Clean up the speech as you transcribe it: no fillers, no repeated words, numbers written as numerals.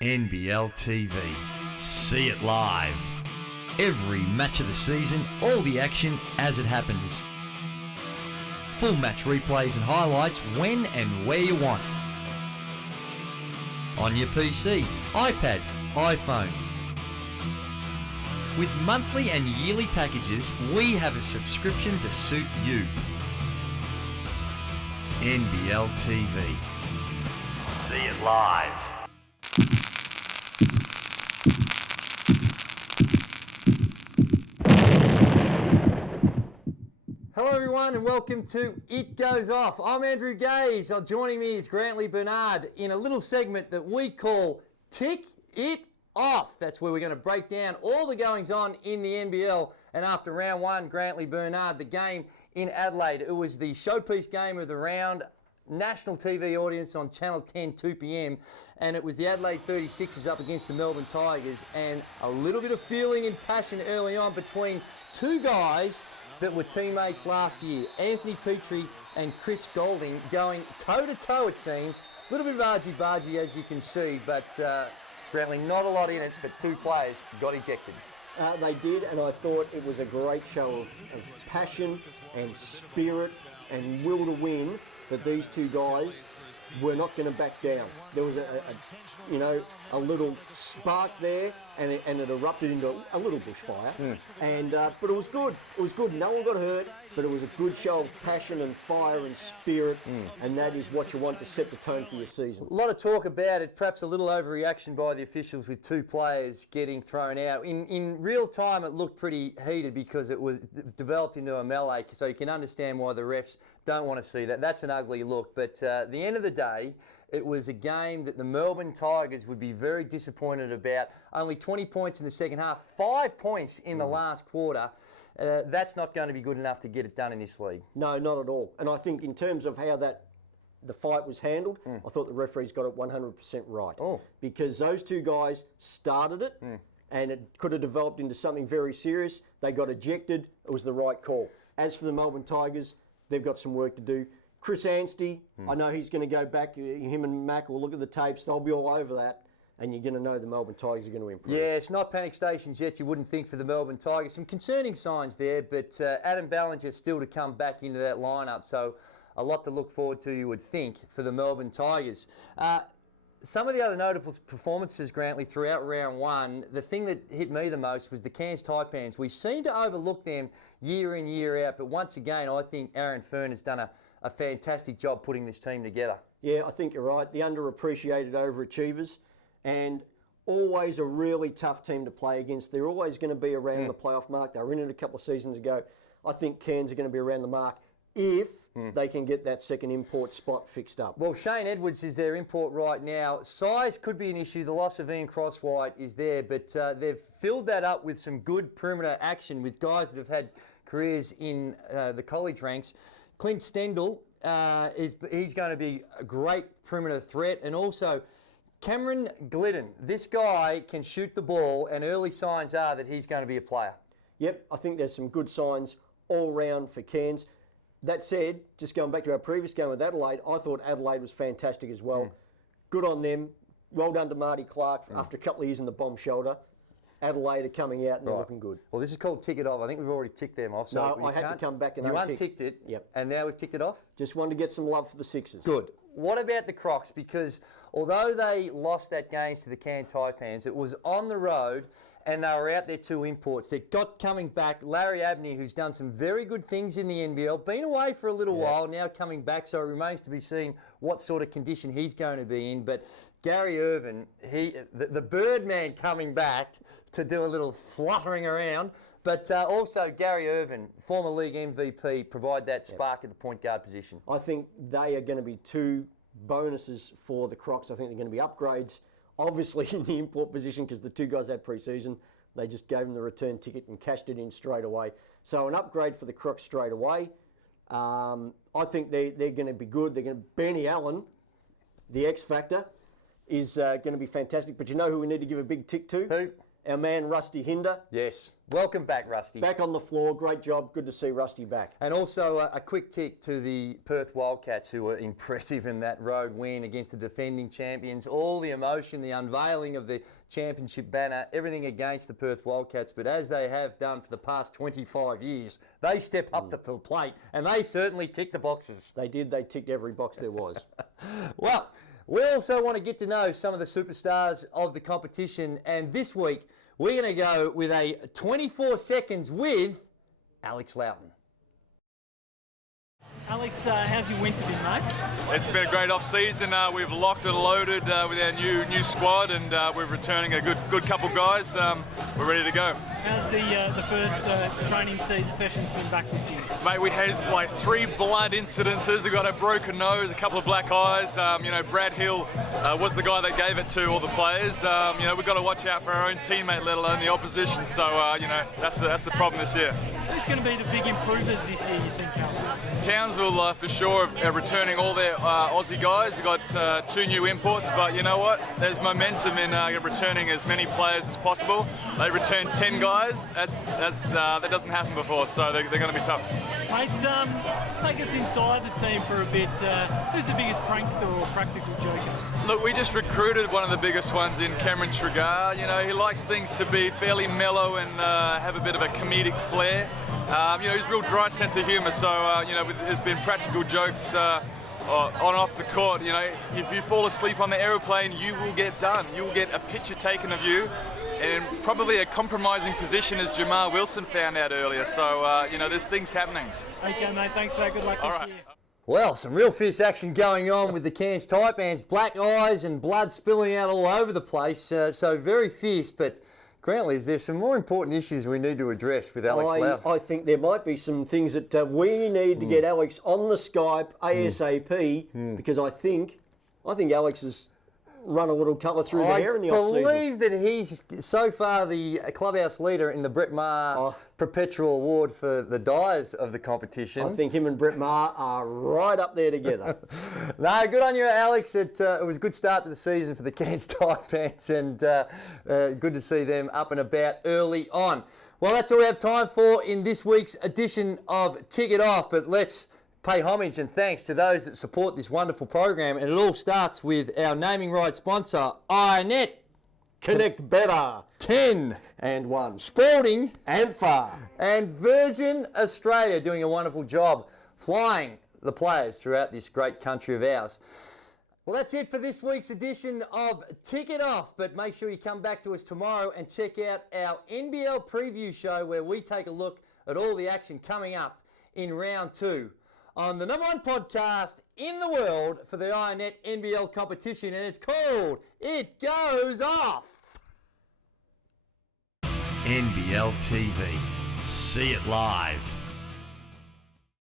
NBL TV. See it live. Every match of the season, all the action as it happens. Full match replays and highlights when and where you want. On your PC, iPad, iPhone. With monthly and yearly packages, we have a subscription to suit you. NBL TV. See it live. Hello everyone and welcome to It Goes Off. I'm Andrew Gaze. Joining me is Grantley Bernard in a little segment that we call Tick It Off. That's where we're going to break down all the goings on in the NBL. And after round one, Grantley Bernard, the game in Adelaide. It was the showpiece game of the round. National TV audience on Channel 10, 2 p.m. And it was the Adelaide 36ers up against the Melbourne Tigers. And a little bit of feeling and passion early on between two guys that were teammates last year, Anthony Petrie and Chris Goulding, going toe-to-toe, it seems. A little bit of argy-bargy, as you can see, but apparently not a lot in it, but two players got ejected. They did, and I thought it was a great show of passion and spirit and will to win, that these two guys were not going to back down. There was a little spark there, and it erupted into a little bushfire. But it was good. It was good. No one got hurt, but it was a good show of passion and fire and spirit, and that is what you want to set the tone for your season. A lot of talk about it, perhaps a little overreaction by the officials with two players getting thrown out. In real time, it looked pretty heated because it was developed into a melee, so you can understand why the refs don't want to see that. That's an ugly look, but at the end of the day, it was a game that the Melbourne Tigers would be very disappointed about. Only 20 points in the second half, 5 points in the last quarter. That's not going to be good enough to get it done in this league. No, not at all. And I think in terms of how the fight was handled, I thought the referees got it 100% right. Because those two guys started it, and it could have developed into something very serious. They got ejected. It was the right call. As for the Melbourne Tigers, they've got some work to do. Chris Anstey, I know he's going to go back. Him and Mac will look at the tapes. They'll be all over that. And you're going to know the Melbourne Tigers are going to improve. Yeah, it's not panic stations yet, you wouldn't think, for the Melbourne Tigers. Some concerning signs there, but Adam Ballinger still to come back into that lineup. So a lot to look forward to, you would think, for the Melbourne Tigers. Some of the other notable performances, Grantley, throughout round one, the thing that hit me the most was the Cairns Taipans. We seem to overlook them year in, year out, but once again, I think Aaron Fern has done a fantastic job putting this team together. Yeah, I think you're right. The underappreciated overachievers, and always a really tough team to play against. They're always going to be around the playoff mark. They were in it a couple of seasons ago. I think Cairns are going to be around the mark if they can get that second import spot fixed up. Well, Shane Edwards is their import right now. Size could be an issue. The loss of Ian Crosswhite is there, but they've filled that up with some good perimeter action with guys that have had careers in the college ranks. Clint Stendhal, he's going to be a great perimeter threat, and also Cameron Glidden. This guy can shoot the ball, and early signs are that he's going to be a player. Yep, I think there's some good signs all round for Cairns. That said, just going back to our previous game with Adelaide, I thought Adelaide was fantastic as well. Good on them. Well done to Marty Clark after a couple of years in the bomb shoulder. Adelaide are coming out and they're looking good. Well, this is called tick it off. I think we've already ticked them off. So no, I had to come back and unticked it. Yep. And now we've ticked it off? Just wanted to get some love for the Sixers. Good. What about the Crocs? Because although they lost that game to the Cairns Taipans, it was on the road and they were out there two imports. They got coming back. Larry Abney, who's done some very good things in the NBL, been away for a little while, now coming back, so it remains to be seen what sort of condition he's going to be in. But Gary Ervin, the Birdman coming back to do a little fluttering around, but also Gary Ervin, former league MVP, provide that spark at the point guard position. I think they are going to be two bonuses for the Crocs. I think they're going to be upgrades, obviously in the import position, because the two guys had pre-season. They just gave them the return ticket and cashed it in straight away. So an upgrade for the Crocs straight away. I think they're going to be good. Bernie Allen, the X Factor, is going to be fantastic. But you know who we need to give a big tick to? Who? our man Rusty Hinder. Yes. Welcome back, Rusty. Back on the floor. Great job. Good to see Rusty back. And also a quick tick to the Perth Wildcats, who were impressive in that road win against the defending champions. All the emotion, the unveiling of the championship banner, everything against the Perth Wildcats. But as they have done for the past 25 years, they step up to the plate, and they certainly tick the boxes. They did. They ticked every box there was. Well, we also want to get to know some of the superstars of the competition, and this week we're going to go with a 24 seconds with Alex Loughton. Alex, how's your winter been, mate? It's been a great off-season. We've locked and loaded with our new squad, and we're returning a good couple guys. We're ready to go. How's the first training sessions been back this year? Mate, we had like 3 blood incidences. We got a broken nose, a couple of black eyes. Brad Hill was the guy that gave it to all the players. We've got to watch out for our own teammate, let alone the opposition. So, that's the problem this year. Who's going to be the big improvers this year, you think, Alex? Townsville, for sure, are returning all their Aussie guys. They've got 2 new imports, but you know what? There's momentum in returning as many players as possible. They returned 10 guys. That doesn't happen before, so they're going to be tough. Mate, take us inside the team for a bit. Who's the biggest prankster or practical joker? Look, we just recruited one of the biggest ones in Cameron Tregar. He likes things to be fairly mellow and have a bit of a comedic flair. He's a real dry sense of humour, so there's been practical jokes on and off the court. If you fall asleep on the aeroplane, you will get done. You will get a picture taken of you, and probably a compromising position, as Jamar Wilson found out earlier. So there's things happening. Okay, mate. Thanks for that. Good luck this year. Well, some real fierce action going on with the Cairns Taipans. Black eyes and blood spilling out all over the place. So very fierce, but Grantley, is there some more important issues we need to address with Alex Loughton? I think there might be some things that we need to get Alex on the Skype ASAP because I think Alex has run a little colour through the hair in the off-season. I believe that he's so far the clubhouse leader in the Brett Maher Perpetual Award for the Dyers of the competition. I think him and Brett Maher are right up there together. No, good on you, Alex. It was a good start to the season for the Cairns Taipans, and good to see them up and about early on. Well, that's all we have time for in this week's edition of Tick It Off, but let's pay homage and thanks to those that support this wonderful program, and it all starts with our naming rights sponsor, iNet. Connect better. 10 and 1. Sporting and far. And Virgin Australia doing a wonderful job flying the players throughout this great country of ours. Well, that's it for this week's edition of Tick It Off, but make sure you come back to us tomorrow and check out our NBL preview show where we take a look at all the action coming up in round 2 on the #1 podcast in the world for the iNet NBL competition, and it's called It Goes Off. NBL TV. See it live.